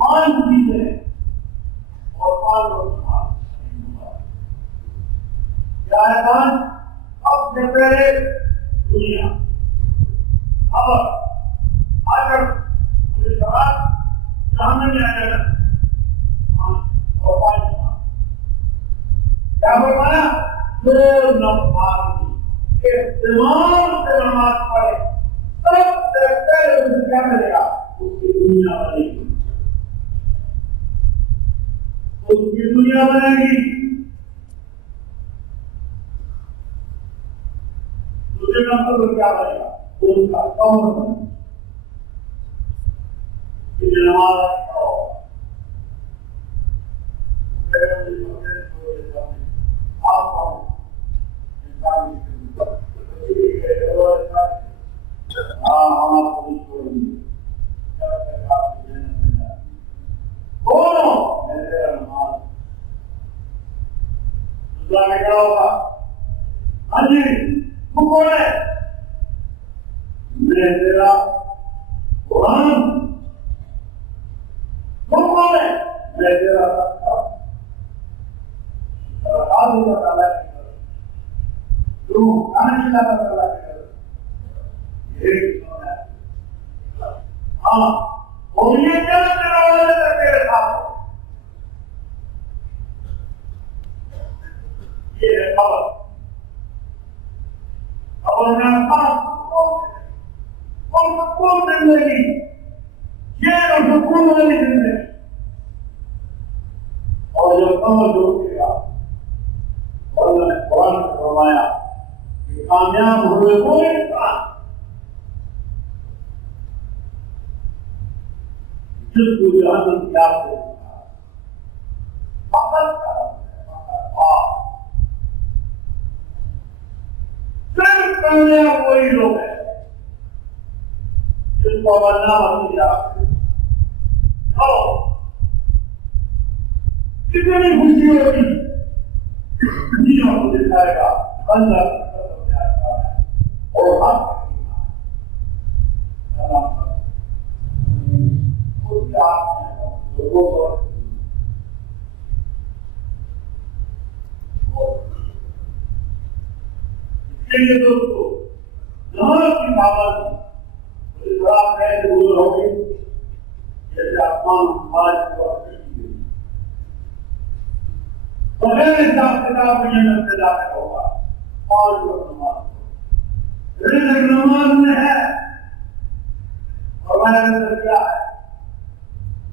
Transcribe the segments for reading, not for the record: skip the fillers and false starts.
पांच चीजें और पांच लोग क्या है? पांच सबसे पहले दुनिया। अब अगर मुझे सवाल सामने में आ जाएगा और पांच क्या बताया? जो नमाज के दिमाग से नमाज पढ़े सबसे पहले उसे क्या मिलेगा? उसकी दुनिया बनेगी, उसकी दुनिया बनेगी। दूसरे नंबर पर क्या बनेगा? उसका कमर बनेगा। नमाज पढ़ो और ये क्या तेरे साथ ये है खबर। खबर में कौन जिंदगी ये सुकून वाली जिंदगी। और जब खबर जोड़ेगा और मैंने कुरान में फरमाया कि कामयाब हुए वो इंसान जिसको जहन्नम की आग से सिर्फ कामयाब वही लोग हैं जिनको बनना अपनी आग से कितनी खुशी होगी दुनिया को दिखाएगा अल्लाह की तरफ से आता है और हाथ लोगों को इसके लिए दोस्तों नमाज की पाबंदी खराब कैसे दूर होगी जैसे आसमान समाज को बगैर हिसाब किताब में जन्नत से जाकर होगा। पांच वक्त नमाज रिज़्क़ नमाज में है और हमारे अंदर क्या है?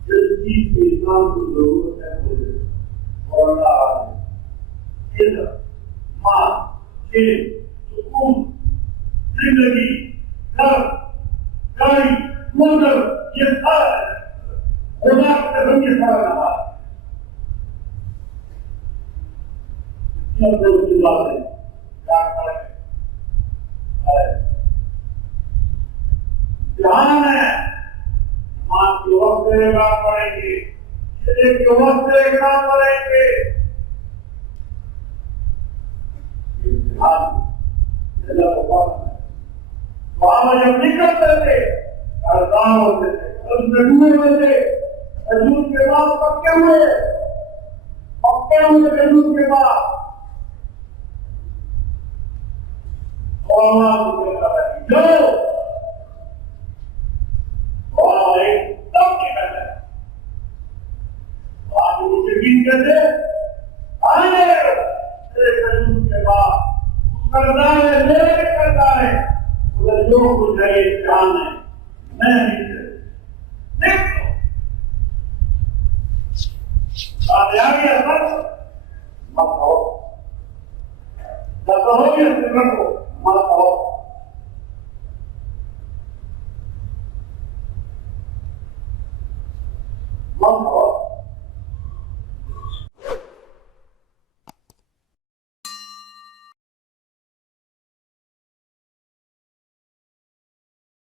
जिस चीज की इंसान को जरूरत है मुझे और अल्लाह इज्जत मान खेल सुकून जिंदगी घर गाड़ी मोटर ये सारा खुदा के कसम ये सारा नमाज ध्यान है नमाज के वक्त देखा पड़ेंगे के वक्त देखा पड़ेंगे। वहां जब निकलते थे अरदान होते थे डूबे हुए थे खजूर के बाद पक्के हुए खजूर के बाद जो और एकदम निकल जाए आज उसे गिन कहते आने खजूर के बाद करता है मेरे करता है उधर जो कुछ है जान है मैं देखो बात आ गया सर मत हो जब हो गया सिमरन को मत हो मत हो